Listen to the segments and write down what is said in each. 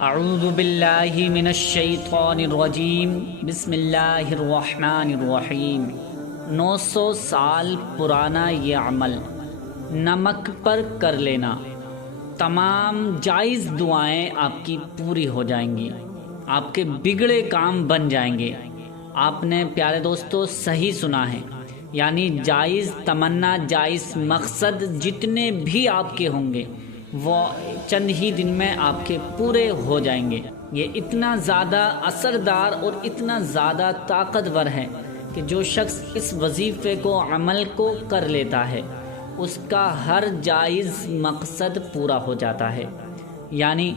اعوذ باللہ من الشیطان الرجیم بسم اللہ الرحمن الرحیم 900 سال پرانا یہ عمل نمک پر کر لینا، تمام جائز دعائیں آپ کی پوری ہو جائیں گی، آپ کے بگڑے کام بن جائیں گے۔ آپ نے پیارے دوستو صحیح سنا ہے، یعنی جائز تمنا، جائز مقصد جتنے بھی آپ کے ہوں گے وہ چند ہی دن میں آپ کے پورے ہو جائیں گے۔ یہ اتنا زیادہ اثردار اور اتنا زیادہ طاقتور ہے کہ جو شخص اس وظیفے کو عمل کو کر لیتا ہے اس کا ہر جائز مقصد پورا ہو جاتا ہے۔ یعنی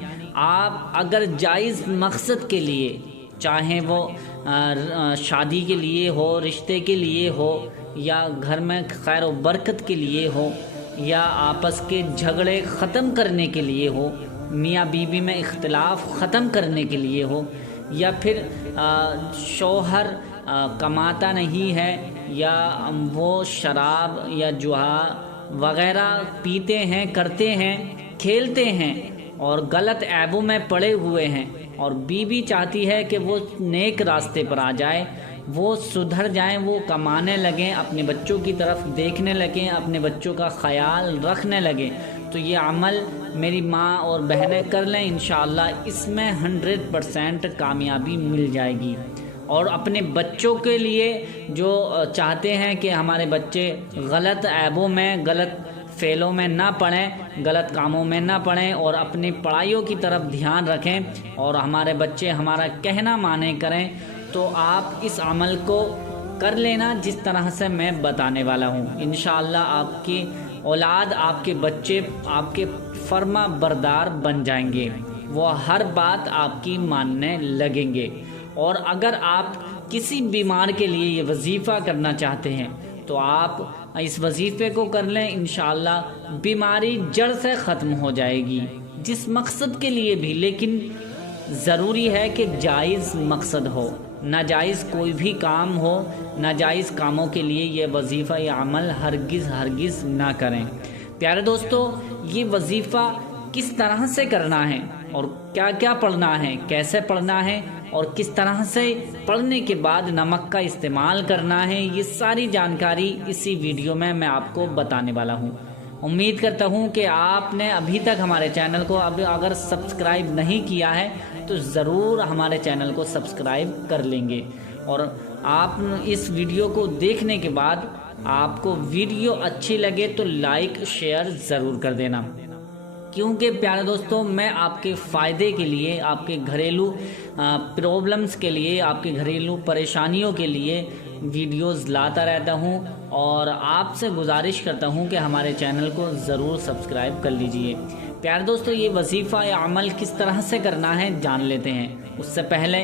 آپ اگر جائز مقصد کے لیے، چاہے وہ شادی کے لیے ہو، رشتے کے لیے ہو، یا گھر میں خیر و برکت کے لیے ہو، یا آپس کے جھگڑے ختم کرنے کے لیے ہو، میاں بیوی میں اختلاف ختم کرنے کے لیے ہو، یا پھر شوہر کماتا نہیں ہے یا وہ شراب یا جوا وغیرہ پیتے ہیں، کرتے ہیں، کھیلتے ہیں اور غلط عیبوں میں پڑے ہوئے ہیں، اور بیوی چاہتی ہے کہ وہ نیک راستے پر آ جائے، وہ سدھر جائیں، وہ کمانے لگیں، اپنے بچوں کی طرف دیکھنے لگیں، اپنے بچوں کا خیال رکھنے لگیں، تو یہ عمل میری ماں اور بہنیں کر لیں، انشاءاللہ اس میں 100% کامیابی مل جائے گی۔ اور اپنے بچوں کے لیے جو چاہتے ہیں کہ ہمارے بچے غلط عیبوں میں، غلط فعلوں میں نہ پڑیں، غلط کاموں میں نہ پڑیں اور اپنی پڑھائیوں کی طرف دھیان رکھیں اور ہمارے بچے ہمارا کہنا مانے کریں، تو آپ اس عمل کو کر لینا جس طرح سے میں بتانے والا ہوں۔ انشاءاللہ آپ کی اولاد، آپ کے بچے آپ کے فرما بردار بن جائیں گے، وہ ہر بات آپ کی ماننے لگیں گے۔ اور اگر آپ کسی بیمار کے لیے یہ وظیفہ کرنا چاہتے ہیں تو آپ اس وظیفے کو کر لیں، انشاءاللہ بیماری جڑ سے ختم ہو جائے گی، جس مقصد کے لیے بھی۔ لیکن ضروری ہے کہ جائز مقصد ہو، ناجائز کوئی بھی کام ہو، ناجائز کاموں کے لیے یہ وظیفہ، یہ عمل ہرگز نہ کریں۔ پیارے دوستو، یہ وظیفہ کس طرح سے کرنا ہے اور کیا کیا پڑھنا ہے، کیسے پڑھنا ہے اور کس طرح سے پڑھنے کے بعد نمک کا استعمال کرنا ہے، یہ ساری جانکاری اسی ویڈیو میں آپ کو بتانے والا ہوں۔ امید کرتا ہوں کہ آپ نے ابھی تک ہمارے چینل کو اگر سبسکرائب نہیں کیا ہے تو ضرور ہمارے چینل کو سبسکرائب کر لیں گے، اور آپ اس ویڈیو کو دیکھنے کے بعد آپ کو ویڈیو اچھی لگے تو لائک شیئر ضرور کر دینا، کیونکہ پیارے دوستوں میں آپ کے فائدے کے لیے، آپ کے گھریلو پرابلمز کے لیے، آپ کے گھریلو پریشانیوں کے لیے ویڈیوز لاتا رہتا ہوں، اور آپ سے گزارش کرتا ہوں کہ ہمارے چینل کو ضرور سبسکرائب کر لیجئے۔ پیارے دوستو، یہ وظیفہ یا عمل کس طرح سے کرنا ہے جان لیتے ہیں۔ اس سے پہلے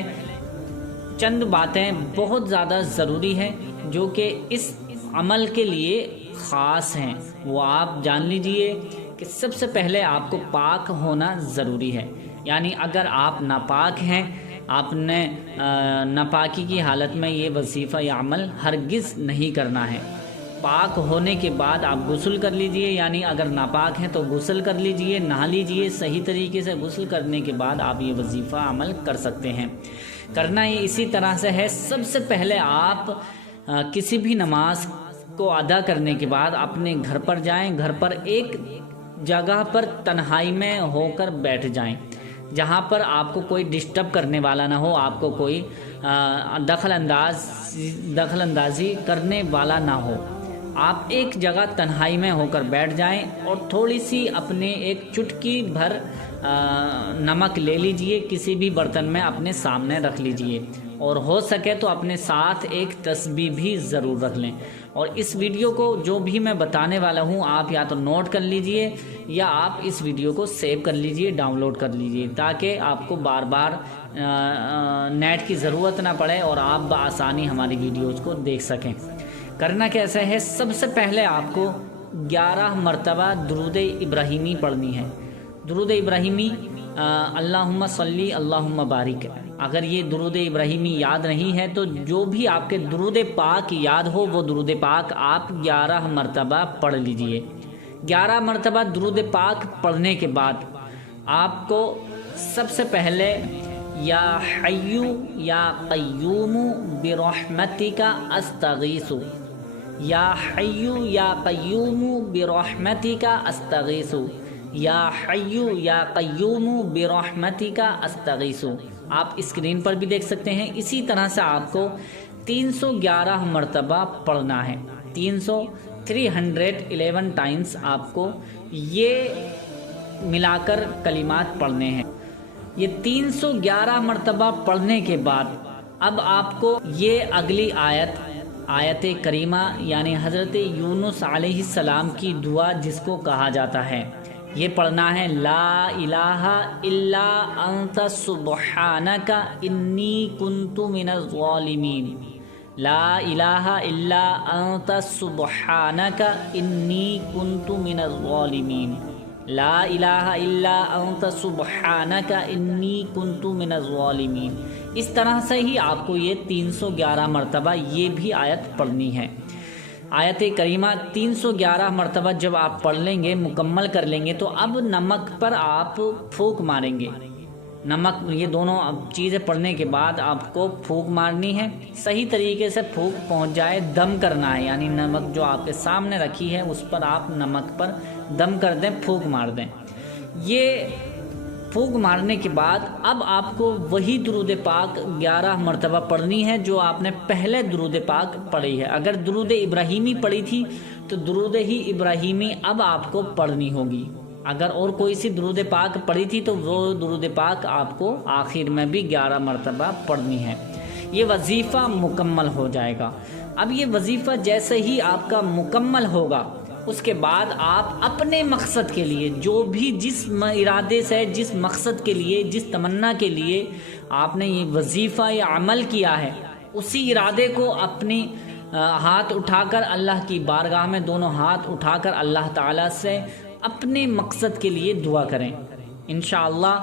چند باتیں بہت زیادہ ضروری ہیں جو کہ اس عمل کے لیے خاص ہیں، وہ آپ جان لیجئے کہ سب سے پہلے آپ کو پاک ہونا ضروری ہے۔ یعنی اگر آپ ناپاک ہیں، آپ نے ناپاکی کی حالت میں یہ وظیفہ یا عمل ہرگز نہیں کرنا ہے۔ پاک ہونے کے بعد آپ غسل کر لیجئے، یعنی اگر ناپاک ہیں تو غسل کر لیجئے، نہا لیجئے، صحیح طریقے سے غسل کرنے کے بعد آپ یہ وظیفہ عمل کر سکتے ہیں۔ کرنا یہ اسی طرح سے ہے، سب سے پہلے آپ کسی بھی نماز کو ادا کرنے کے بعد اپنے گھر پر جائیں، گھر پر ایک جگہ پر تنہائی میں ہو کر بیٹھ جائیں، جہاں پر آپ کو کوئی ڈسٹرب کرنے والا نہ ہو، آپ کو کوئی دخل اندازی کرنے والا نہ ہو۔ آپ ایک جگہ تنہائی میں ہو کر بیٹھ جائیں اور تھوڑی سی اپنے ایک چٹکی بھر نمک لے لیجئے، کسی بھی برتن میں اپنے سامنے رکھ لیجئے، اور ہو سکے تو اپنے ساتھ ایک تسبیح بھی ضرور رکھ لیں۔ اور اس ویڈیو کو جو بھی میں بتانے والا ہوں آپ یا تو نوٹ کر لیجئے یا آپ اس ویڈیو کو سیو کر لیجئے، ڈاؤن لوڈ کر لیجئے، تاکہ آپ کو بار بار نیٹ کی ضرورت نہ پڑے اور آپ بآسانی ہماری ویڈیوز کو دیکھ سکیں۔ کرنا کیسے ہے؟ سب سے پہلے آپ کو 11 مرتبہ درود ابراہیمی پڑھنی ہے۔ درود ابراہیمی اللہم صلی اللہم بارک۔ اگر یہ درود ابراہیمی یاد نہیں ہے تو جو بھی آپ کے درود پاک یاد ہو وہ درود پاک آپ 11 مرتبہ پڑھ لیجئے۔ 11 مرتبہ درود پاک پڑھنے کے بعد آپ کو سب سے پہلے یا حیو یا قیوم برحمتک استغیث، یا حیو یا قیوم برحمتک استغیث، یا حیو یا قیوم برحمتک استغیث۔ آپ اسکرین پر بھی دیکھ سکتے ہیں۔ اسی طرح سے آپ کو 311 مرتبہ پڑھنا ہے، 311 ٹائمز آپ کو یہ ملا کر کلمات پڑھنے ہیں۔ یہ 311 مرتبہ پڑھنے کے بعد اب آپ کو یہ اگلی آیت کریمہ یعنی حضرت یونس علیہ السلام کی دعا جس کو کہا جاتا ہے، یہ پڑھنا ہے۔ لا الہ الا انت سبحانک انی کنت من الظالمین، لا الہ الا انت سبحانک انی کنت من الظالمین، لا الہ الا انت سبحانک انی کنت من الظالمین۔ اس طرح سے ہی آپ کو یہ 311 مرتبہ یہ بھی آیت پڑھنی ہے۔ آیت کریمہ 311 مرتبہ جب آپ پڑھ لیں گے، مکمل کر لیں گے، تو اب نمک پر آپ پھونک ماریں گے۔ نمک، یہ دونوں چیزیں پڑھنے کے بعد آپ کو پھونک مارنی ہے۔ صحیح طریقے سے پھونک پہنچ جائے، دم کرنا ہے، یعنی نمک جو آپ کے سامنے رکھی ہے اس پر آپ نمک پر دم کر دیں، پھونک مار دیں۔ یہ پھونک مارنے کے بعد اب آپ کو وہی درود پاک 11 مرتبہ پڑھنی ہے جو آپ نے پہلے درود پاک پڑھی ہے۔ اگر درود ابراہیمی پڑھی تھی تو درود ہی ابراہیمی اب آپ کو پڑھنی ہوگی۔ اگر اور کوئی سی درود پاک پڑھی تھی تو وہ درود پاک آپ کو آخر میں بھی 11 مرتبہ پڑھنی ہے۔ یہ وظیفہ مکمل ہو جائے گا۔ اب یہ وظیفہ جیسے ہی آپ کا مکمل ہوگا، اس کے بعد آپ اپنے مقصد کے لیے جو بھی جس ارادے سے، جس مقصد کے لیے، جس تمنا کے لیے آپ نے یہ وظیفہ یا عمل کیا ہے، اسی ارادے کو اپنی ہاتھ اٹھا کر اللہ کی بارگاہ میں دونوں ہاتھ اٹھا کر اللہ تعالیٰ سے اپنے مقصد کے لیے دعا کریں۔ انشاءاللہ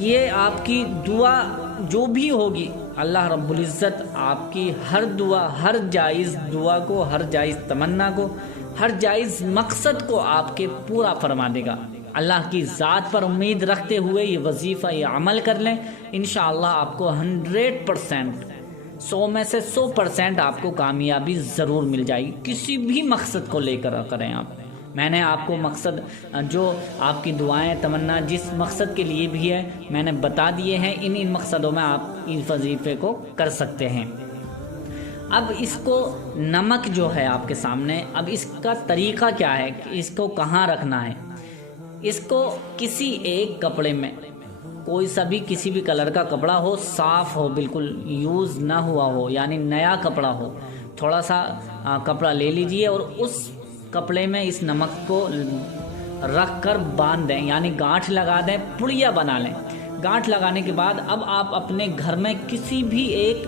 یہ آپ کی دعا جو بھی ہوگی، اللہ رب العزت آپ کی ہر دعا، ہر جائز دعا کو، ہر جائز تمنا کو، ہر جائز مقصد کو آپ کے پورا فرما دے گا۔ اللہ کی ذات پر امید رکھتے ہوئے یہ وظیفہ، یہ عمل کر لیں، انشاءاللہ آپ کو 100%، 100 میں سے 100% آپ کو کامیابی ضرور مل جائے گی۔ کسی بھی مقصد کو لے کر کریں آپ۔ میں نے آپ کو مقصد جو آپ کی دعائیں، تمنا جس مقصد کے لیے بھی ہے میں نے بتا دیے ہیں، ان مقصدوں میں آپ اس وظیفے کو کر سکتے ہیں۔ اب اس کو نمک جو ہے آپ کے سامنے، اب اس کا طریقہ کیا ہے کہ اس کو کہاں رکھنا ہے۔ اس کو کسی ایک کپڑے میں، کوئی سا بھی کسی بھی کلر کا کپڑا ہو، صاف ہو، بالکل یوز نہ ہوا ہو، یعنی نیا کپڑا ہو، تھوڑا سا کپڑا لے لیجئے اور اس کپڑے میں اس نمک کو رکھ کر باندھ دیں، یعنی گانٹھ لگا دیں، پڑیا بنا لیں۔ گانٹھ لگانے کے بعد اب آپ اپنے گھر میں کسی بھی ایک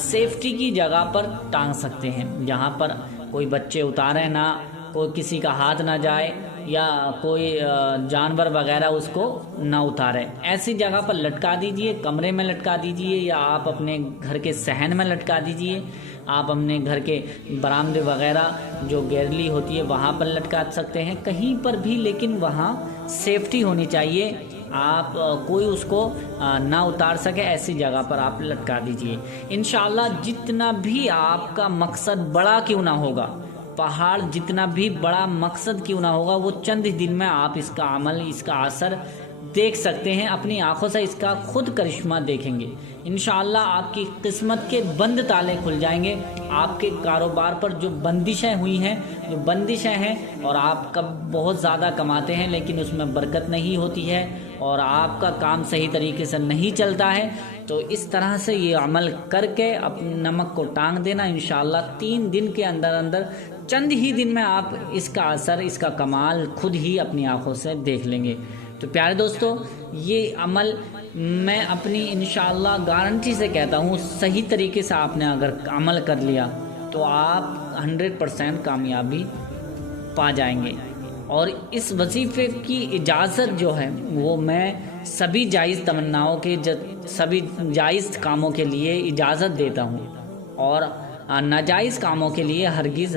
سیفٹی کی جگہ پر ٹانگ سکتے ہیں، جہاں پر کوئی بچے اتارے نہ، کوئی کسی کا ہاتھ نہ جائے یا کوئی جانور وغیرہ اس کو نہ اتارے۔ ایسی جگہ پر لٹکا دیجئے، کمرے میں لٹکا دیجئے، یا آپ اپنے گھر کے صحن میں لٹکا دیجئے، آپ اپنے گھر کے برآمدے وغیرہ جو گیرلی ہوتی ہے وہاں پر لٹکا سکتے ہیں، کہیں پر بھی، لیکن وہاں سیفٹی ہونی چاہیے، آپ کوئی اس کو نہ اتار سکے، ایسی جگہ پر آپ لٹکا دیجئے۔ انشاءاللہ جتنا بھی آپ کا مقصد بڑا کیوں نہ ہوگا، پہاڑ جتنا بھی بڑا مقصد کیوں نہ ہوگا، وہ چند دن میں آپ اس کا عمل، اس کا اثر دیکھ سکتے ہیں، اپنی آنکھوں سے اس کا خود کرشمہ دیکھیں گے۔ انشاءاللہ آپ کی قسمت کے بند تالے کھل جائیں گے۔ آپ کے کاروبار پر جو بندشیں ہوئی ہیں، جو بندشیں ہیں، اور آپ کب بہت زیادہ کماتے ہیں لیکن اس میں برکت نہیں ہوتی ہے اور آپ کا کام صحیح طریقے سے نہیں چلتا ہے، تو اس طرح سے یہ عمل کر کے اپنے نمک کو ٹانگ دینا۔ انشاءاللہ 3 دن کے اندر اندر، چند ہی دن میں آپ اس کا اثر، اس کا کمال خود ہی اپنی آنکھوں سے دیکھ لیں گے۔ تو پیارے دوستو، یہ عمل میں اپنی انشاءاللہ گارنٹی سے کہتا ہوں، صحیح طریقے سے آپ نے اگر عمل کر لیا تو آپ 100% کامیابی پا جائیں گے۔ اور اس وظیفے کی اجازت جو ہے وہ میں سبھی جائز تمناؤں کے، سبھی جائز کاموں کے لیے اجازت دیتا ہوں، اور ناجائز کاموں کے لیے ہرگز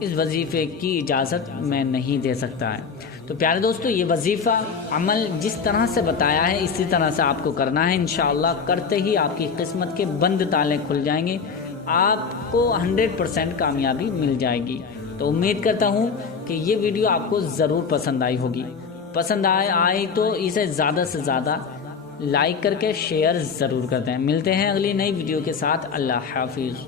اس وظیفے کی اجازت میں نہیں دے سکتا ہے۔ تو تو پیارے دوستو یہ وظیفہ عمل جس طرح سے بتایا ہے اسی طرح سے آپ کو کرنا ہے، انشاءاللہ کرتے ہی آپ کی قسمت کے بند تالے کھل جائیں گے، آپ کو 100% کامیابی مل جائے گی۔ تو امید کرتا ہوں کہ یہ ویڈیو آپ کو ضرور پسند آئی ہوگی، پسند آئی تو اسے زیادہ سے زیادہ لائک کر کے شیئر ضرور کر دیں۔ ملتے ہیں اگلی نئی ویڈیو کے ساتھ، اللہ حافظ۔